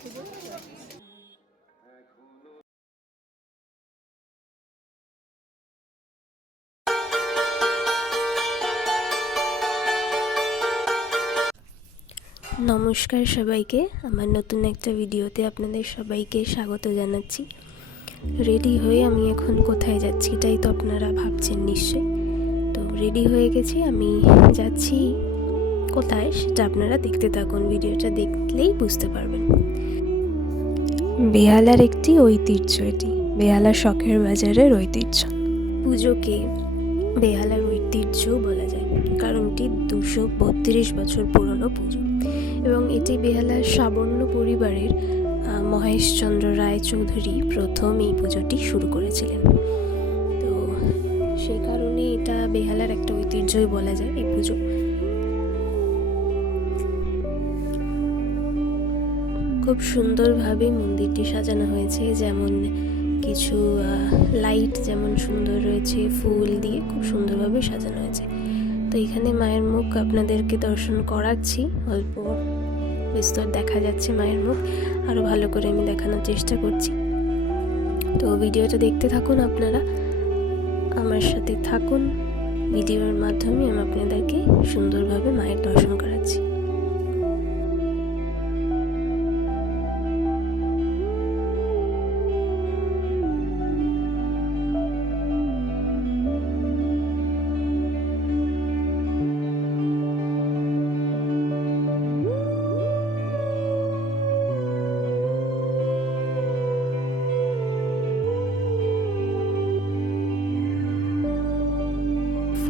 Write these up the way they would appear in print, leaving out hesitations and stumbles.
নমস্কার সবাইকে, আমার নতুন একটা ভিডিওতে আপনাদের সবাইকে স্বাগত জানাচ্ছি। রেডি হয়ে আমি এখন কোথায় যাচ্ছি এটাই তো আপনারা ভাবছেন নিশ্চয়ই। তো রেডি হয়ে গেছি, আমি যাচ্ছি কোথায় সেটা আপনারা দেখতে থাকুন, ভিডিওটা দেখলেই বুঝতে পারবেন। বেহালার একটি ঐতিহ্য, এটি বেহালা শখের বাজারের ঐতিহ্য। পুজোকে বেহালার ঐতিহ্য বলা যায় কারণ এটি 232 বছর পুরনো পুজো এবং এটি বেহালার সাবর্ণ পরিবারের মহেশচন্দ্র রায়চৌধুরী প্রথম এই পুজোটি শুরু করেছিলেন। তো সেই কারণে এটা বেহালার একটা ঐতিহ্যই বলা যায় এই পুজো। খুব সুন্দরভাবে মন্দিরটি সাজানো হয়েছে, যেমন কিছু লাইট যেমন সুন্দর রয়েছে, ফুল দিয়ে খুব সুন্দরভাবে সাজানো হয়েছে। তো এখানে মায়ের মুখ আপনাদেরকে দর্শন করাচ্ছি, অল্প বিস্তর দেখা যাচ্ছে মায়ের মুখ, আরও ভালো করে আমি দেখানোর চেষ্টা করছি। তো ভিডিওটা দেখতে থাকুন, আপনারা আমার সাথে থাকুন, ভিডিওর মাধ্যমে আমি আপনাদেরকে সুন্দরভাবে মায়ের দর্শন করাচ্ছি।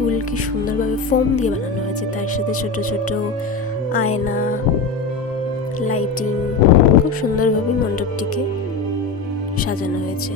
ফুল কি সুন্দরভাবে ফোম দিয়ে বানানো হয়েছে, তার সাথে ছোট ছোট আয়না, লাইটিং, খুব সুন্দরভাবে মণ্ডপটিকে সাজানো হয়েছে।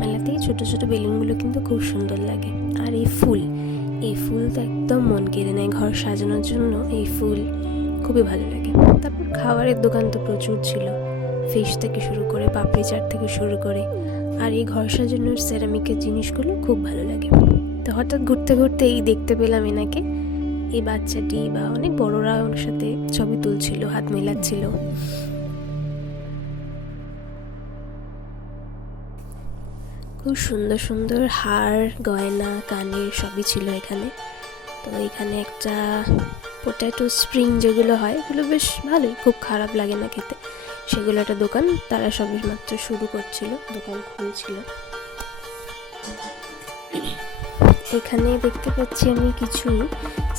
মেলাতেই ছোট ছোট বেলুনগুলো কিন্তু খুব সুন্দর লাগে। আর এই ফুল তো একদম মন কেড়ে নেয়, ঘর সাজানোর জন্য এই ফুল খুবই ভালো লাগে। তারপর খাবারের দোকান তো প্রচুর ছিল, ফিশ থেকে শুরু করে পাপড়ি চাট থেকে শুরু করে, আর এই ঘর সাজানোর সেরামিকের জিনিসগুলো খুব ভালো লাগে। তো হঠাৎ ঘুরতে ঘুরতে এই দেখতে পেলাম এনাকে, এই বাচ্চাটি বা অনেক বড়রা ওর সাথে ছবি তুলছিল, হাত মেলাচ্ছিল। খুব সুন্দর সুন্দর হার, গয়না, কানের সবই ছিল এখানে। তো এখানে একটা পোট্যাটো স্প্রিং যেগুলো হয়, এগুলো বেশ ভালোই, খুব খারাপ লাগে না খেতে, সেগুলো একটা দোকান, তারা সবে মাত্র শুরু করছিল, দোকান খুলছিল। এখানে দেখতে পাচ্ছি আমি কিছু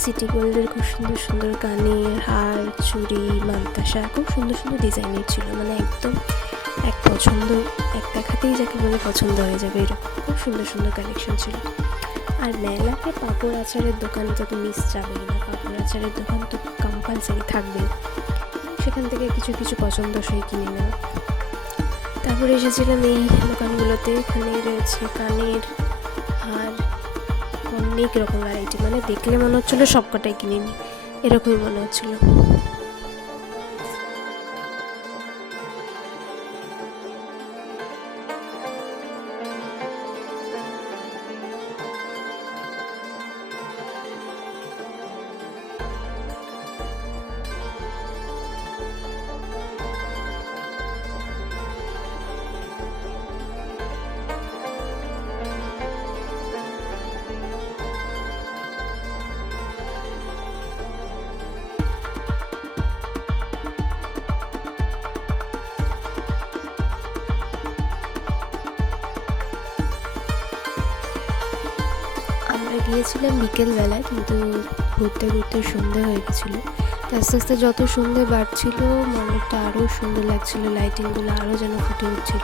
সিটি গোল্ডের খুব সুন্দর সুন্দর কানের হার, চুড়ি, মান্তাসা, খুব সুন্দর সুন্দর ডিজাইনের ছিল, মানে একদম এক পছন্দ, এক দেখাতেই যাকে বলে পছন্দ হয়ে যাবে এরকম খুব সুন্দর সুন্দর কালেকশন ছিল। আর মেলাতে পাঁপড় আচারের দোকান তো মিস যাবেই না, পাঁপড় আচারের দোকান তো কম্পালসারি থাকবেই, সেখান থেকে কিছু কিছু পছন্দসই কিনে নেওয়া। তারপরে এসেছিলাম এই দোকানগুলোতে, এখানে রয়েছে কানের হার, অনেক রকম ভ্যারাইটি, মানে দেখলে মনে হচ্ছিলো সবকটাই কিনে নিই, এরকমই মনে হচ্ছিলো। গিয়েছিলাম বিকেলবেলায়, কিন্তু ঘুরতে ঘুরতে সন্ধে হয়ে গেছিলো। তো আস্তে আস্তে যত সন্ধে বাড়ছিল মণ্ডপটা আরও সুন্দর লাগছিলো, লাইটিংগুলো আরও যেন ফুটে উঠছিল।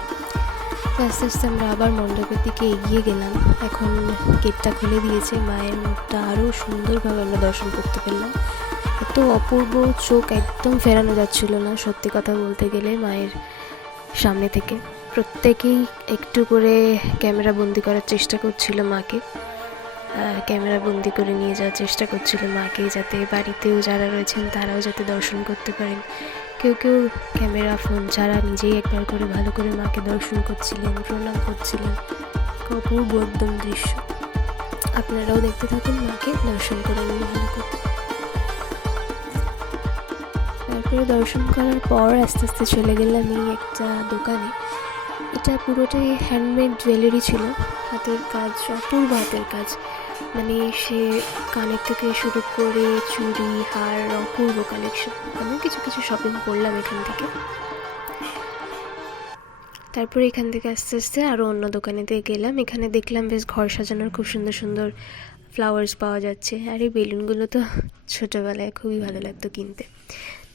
তো আস্তে আস্তে আমরা আবার মণ্ডপের দিকে এগিয়ে গেলাম। এখন গেটটা খুলে দিয়েছে, মায়ের মুখটা আরও সুন্দরভাবে আমরা দর্শন করতে পারলাম। এত অপূর্ব, চোখ একদম ফেরানো যাচ্ছিল না সত্যি কথা বলতে গেলে। মায়ের সামনে থেকে প্রত্যেকেই একটু করে ক্যামেরা বন্দি করার চেষ্টা করছিল মাকে, ক্যামেরা বন্দি করে নিয়ে যাওয়ার চেষ্টা করছিল মাকে, যাতে বাড়িতেও যারা রয়েছেন তারাও যাতে দর্শন করতে পারেন। কেউ কেউ ক্যামেরা ফোন ছাড়া নিজেই একবার করে ভালো করে মাকে দর্শন করছিলেন, প্রণাম করছিলেন। অপূর্ব একদম দৃশ্য। আপনারাও দেখতে থাকুন, মাকে দর্শন করে নিন ভালো করে। তারপরে দর্শন করার পর আস্তে আস্তে চলে গেলাম এই একটা দোকানে। এটা পুরোটাই হ্যান্ডমেড জুয়েলারি ছিল, হাতের কাজ, অপূর্ব হাতের কাজ। মানে সে কানের থেকে শুরু করে চুড়ি, হার, অপূর্ব কালেকশন। আমি কিছু কিছু শপিং করলাম এখান থেকে। তারপরে এখান থেকে আস্তে আস্তে আরও অন্য দোকানেতে গেলাম। এখানে দেখলাম বেশ ঘর সাজানোর খুব সুন্দর সুন্দর ফ্লাওয়ার্স পাওয়া যাচ্ছে, আর এই বেলুনগুলো তো ছোটোবেলায় খুবই ভালো লাগতো কিনতে।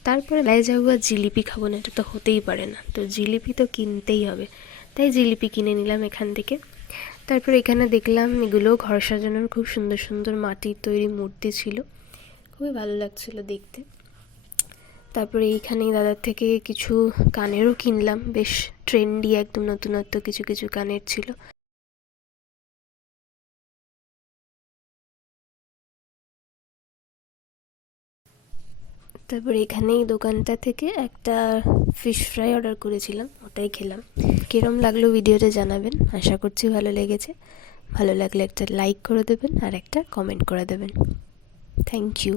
তারপরে লাই যাবো আর জিলিপি খাবো না, এটা তো হতেই পারে না, তো জিলিপি তো কিনতেই হবে, তাই জিলিপি কিনে নিলাম এখান থেকে। তারপর এখানে দেখলাম এগুলো ঘর সাজানোর খুব সুন্দর সুন্দর মাটির তৈরি মূর্তি ছিল, খুবই ভালো লাগছিল দেখতে। তারপরে এইখানেই দাদার থেকে কিছু কানেরও কিনলাম, বেশ ট্রেন্ডি একদম নতুনত্ব কিছু কিছু কানের ছিল। তারপর এখানেই দোকানটা থেকে একটা ফিশ ফ্রাই অর্ডার করেছিলাম, ওটাই খেলাম। কিরম লাগলো ভিডিওটা জানাবেন, আশা করছি ভালো লেগেছে। ভালো লাগলে একটা লাইক করে দেবেন আর একটা কমেন্ট করে দেবেন। Thank you.